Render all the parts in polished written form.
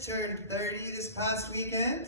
just turned 30 this past weekend.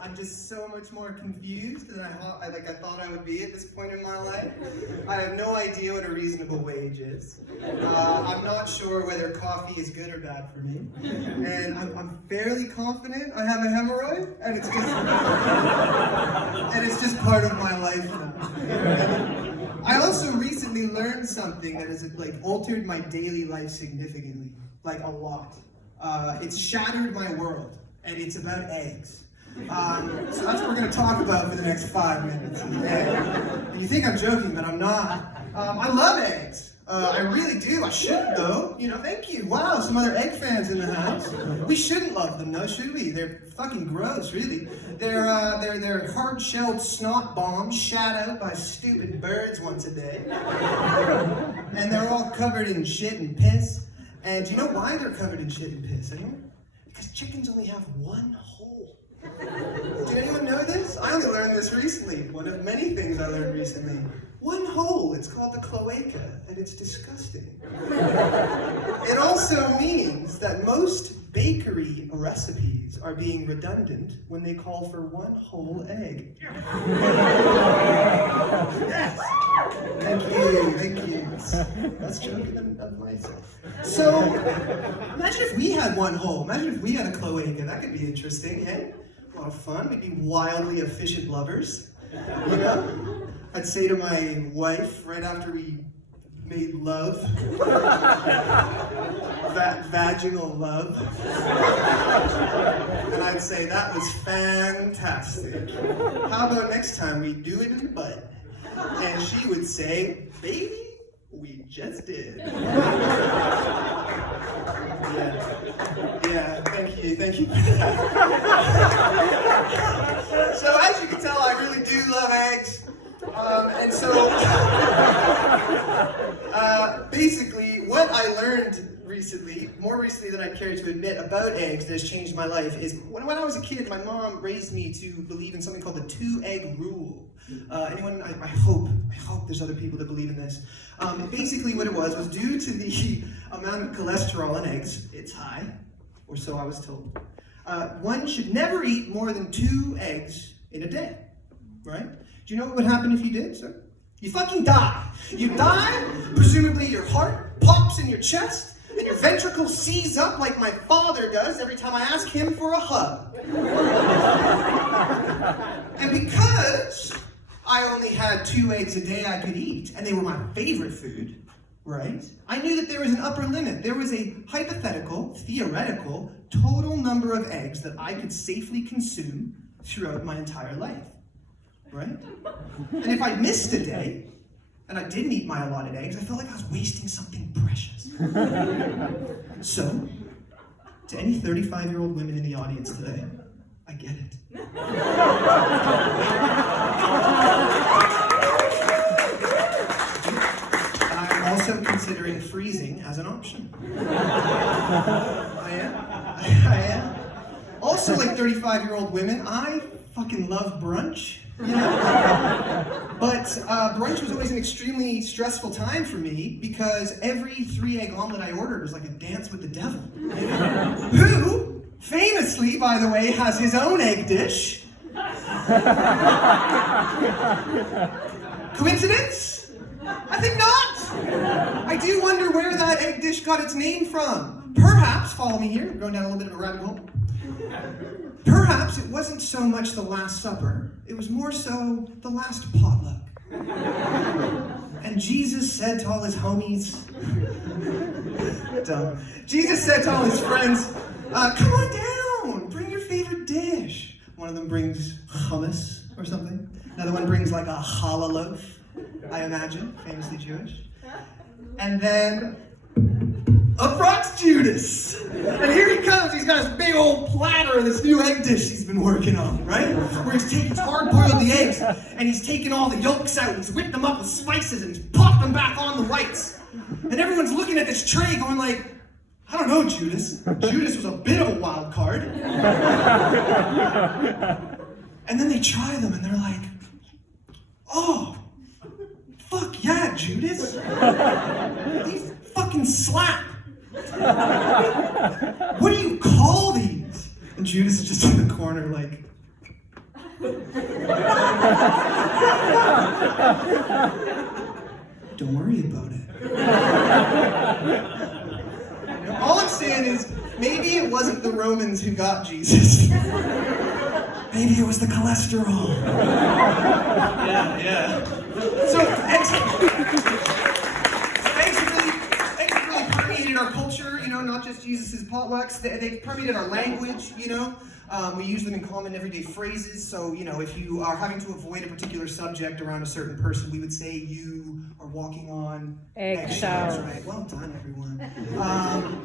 I'm just so much more confused than I thought I would be at this point in my life. I have no idea what a reasonable wage is. I'm not sure whether coffee is good or bad for me. And I'm fairly confident I have a hemorrhoid, and it's just part of my life now. I also recently learned something that has altered my daily life significantly, a lot. It's shattered my world, and it's about eggs. So that's what we're going to talk about for the next 5 minutes. And you think I'm joking, but I'm not. I love eggs. I really do. I shouldn't, though. Thank you. Wow, some other egg fans in the house. We shouldn't love them, though, should we? They're fucking gross, really. They're hard-shelled snot bombs shot out by stupid birds once a day. And they're all covered in shit and piss. And do you know why they're covered in shit and piss, anyone? Because chickens only have one hole. Did anyone know this? I only learned this recently. One of many things I learned recently. One hole. It's called the cloaca, and it's disgusting. It also means that most bakery recipes are being redundant when they call for one whole egg. Yes. Thank you. That's joking of myself. So, imagine if we had one hole. Imagine if we had a cloaca. That could be interesting, hey? A lot of fun. We'd be wildly efficient lovers. I'd say to my wife right after we made love, vaginal love, and I'd say, that was fantastic. How about next time we do it in the butt? And she would say, baby, we just did. Yeah, thank you for that. So as you can tell, I really do love eggs. And so, basically, what I learned recently, more recently than I care to admit, about eggs that has changed my life is when I was a kid, my mom raised me to believe in something called the 2-egg rule. Anyone? I hope there's other people that believe in this. Basically, what it was due to the amount of cholesterol in eggs, it's high, or so I was told. One should never eat more than 2 eggs in a day, right? Do you know what would happen if you did, sir? You fucking die. You die, presumably your heart pops in your chest, and your ventricles seize up like my father does every time I ask him for a hug. And because I only had 2 eggs a day I could eat, and they were my favorite food, right? I knew that there was an upper limit. There was a hypothetical, theoretical, total number of eggs that I could safely consume throughout my entire life. Right? And if I missed a day, and I didn't eat my allotted eggs, I felt like I was wasting something precious. So, to any 35-year-old women in the audience today, I get it. I'm also considering freezing as an option. I am. Also, like 35-year-old women, I fucking love brunch. But brunch was always an extremely stressful time for me because every 3-egg omelet I ordered was like a dance with the devil. Who, famously, by the way, has his own egg dish. Coincidence? I think not. I do wonder where that egg dish got its name from. Perhaps, follow me here, I'm going down a little bit of a rabbit hole. Perhaps it wasn't so much the Last Supper, it was more so the last potluck. And Jesus said to all his homies, dumb. Jesus said to all his friends, come on down, bring your favorite dish. One of them brings hummus or something. Another one brings like a challah loaf, I imagine, famously Jewish. And then up rocks Judas. And here he comes, he's got his big old platter of this new egg dish he's been working on, right? Where he's hard-boiled the eggs, and he's taken all the yolks out, and he's whipped them up with spices, and he's popped them back on the whites. And everyone's looking at this tray going like, I don't know, Judas. Judas was a bit of a wild card. And then they try them, and they're like, oh, fuck yeah, Judas. These fucking slap. What do you call these? And Judas is just in the corner like, don't worry about it. All I'm saying is, maybe it wasn't the Romans who got Jesus. Maybe it was the cholesterol. Yeah. So eggs have really permeated our culture, not just Jesus' potlucks. They permeated our language, We use them in common everyday phrases. So, if you are having to avoid a particular subject around a certain person, we would say you are walking on eggshells. Right? Well done, everyone.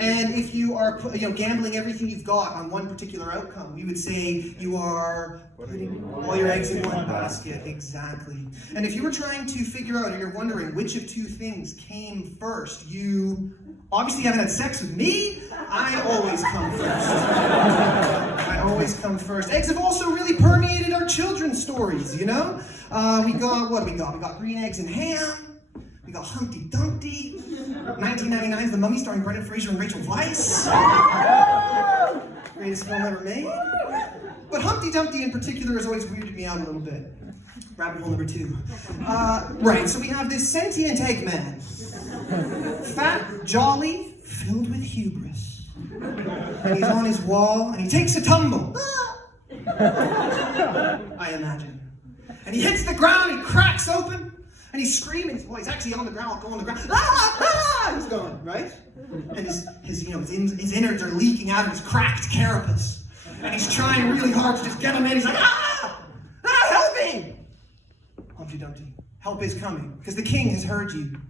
And if you are, gambling everything you've got on one particular outcome, we would say you are putting all your eggs in one basket. Exactly. And if you were trying to figure out, or you're wondering which of two things came first, you obviously haven't had sex with me. I always come first. Eggs have also really permeated our children's stories, We got, what do we got? We got green eggs and ham. We got Humpty Dumpty. 1999's The Mummy starring Brendan Fraser and Rachel Weisz. Greatest film ever made. But Humpty Dumpty in particular has always weirded me out a little bit. Rabbit hole number 2. Right, so we have this sentient Eggman. Fat, jolly, filled with hubris. And he's on his wall, and he takes a tumble. I imagine. And he hits the ground, he cracks open, and he's screaming. Well, he's actually on the ground, going on the ground. He's going, right? And his innards are leaking out of his cracked carapace. And he's trying really hard to just get him in. He's like, help me! Humpty Dumpty, help is coming, because the king has heard you.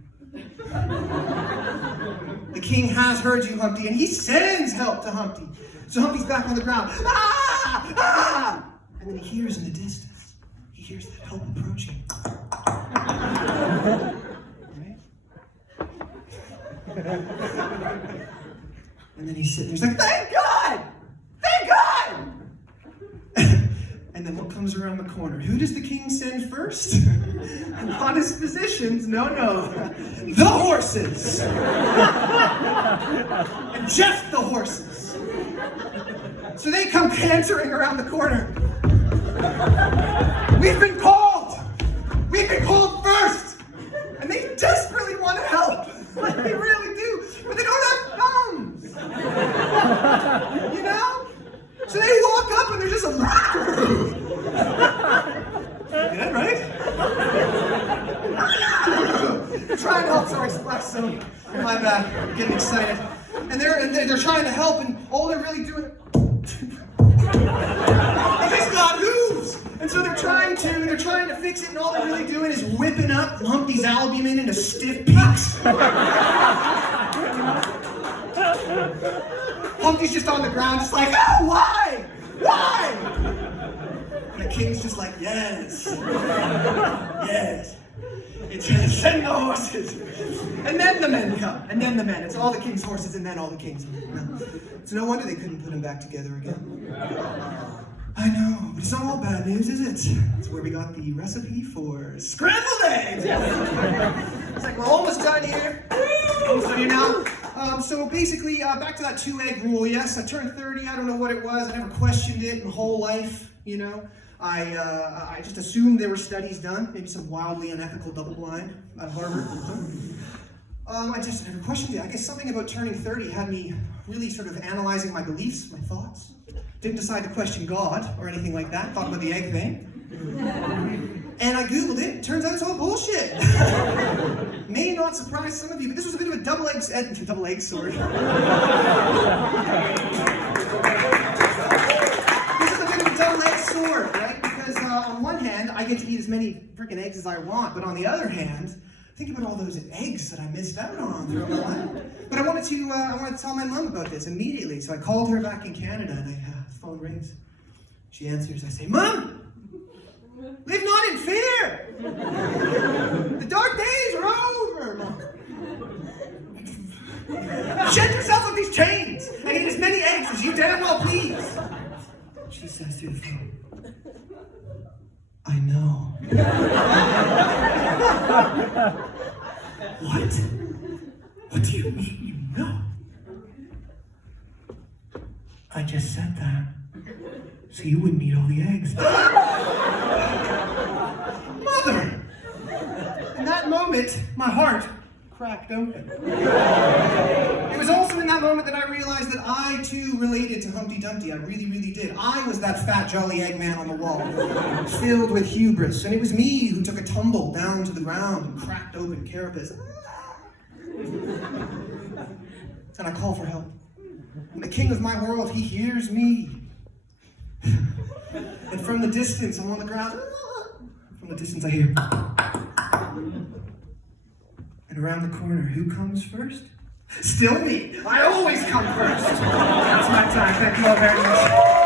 The king has heard you, Humpty, and he sends help to Humpty. So Humpty's back on the ground. And then he hears in the distance, that help approaching. Right? And then he's sitting there, he's like, thank God! Thank God! And then what comes around the corner? Who does the king send first? Not his physicians, no. The horses! And just the horses. So they come cantering around the corner. We've been called! We've been called first! And they desperately want to help. Like they really do. But they don't have thumbs. So they walk up and they're just like, good, right? They're trying to help. Sorry, splash zone. My bad. I'm getting excited. And they're trying to help, and all they're really doing. He's got hooves, and so they're trying to fix it, and all they're really doing is whipping up Humpty's albumin into stiff peaks. Humpty's just on the ground, just like, oh, why? Why? And the king's just like, yes. It's gonna send the horses. And then the men come. And then the men. It's all the king's horses and then all the king's men. It's no wonder they couldn't put them back together again. I know, but it's not all bad news, is it? It's where we got the recipe for scrambled eggs. It's like, we're almost done here. Almost done here now. So basically, back to that 2-egg rule. Yes, I turned 30. I don't know what it was. I never questioned it my whole life, I just assumed there were studies done, maybe some wildly unethical double-blind at Harvard. I just never questioned it. I guess something about turning 30 had me really sort of analyzing my beliefs, my thoughts. Didn't decide to question God or anything like that. Thought about the egg thing. And I Googled it. Turns out it's all bullshit. May not surprise some of you, but this was a bit of a double-edged sword. This is a bit of a double-edged sword, right? Because on one hand, I get to eat as many freaking eggs as I want, but on the other hand, think about all those eggs that I missed out on throughout my life. But I wanted to tell my mom about this immediately, so I called her back in Canada, and the phone rings. She answers. I say, Mom, live not in fear. The dark days are over, Mom. Shed yourself with these chains and eat as many eggs as you damn well please. She says through the phone, I know. What? What do you mean you know? I just said that so you wouldn't eat all the eggs. Mother! In that moment, my heart cracked open. It was also in that moment that I realized that I too related to Humpty Dumpty. I really, really did. I was that fat, jolly Eggman on the wall, filled with hubris. And it was me who took a tumble down to the ground and cracked open Carapace. And I call for help. And the king of my world, he hears me. And from the distance, I'm on the ground. From the distance, I hear. And around the corner, who comes first? Still me. I always come first. That's my time. Thank you all very much.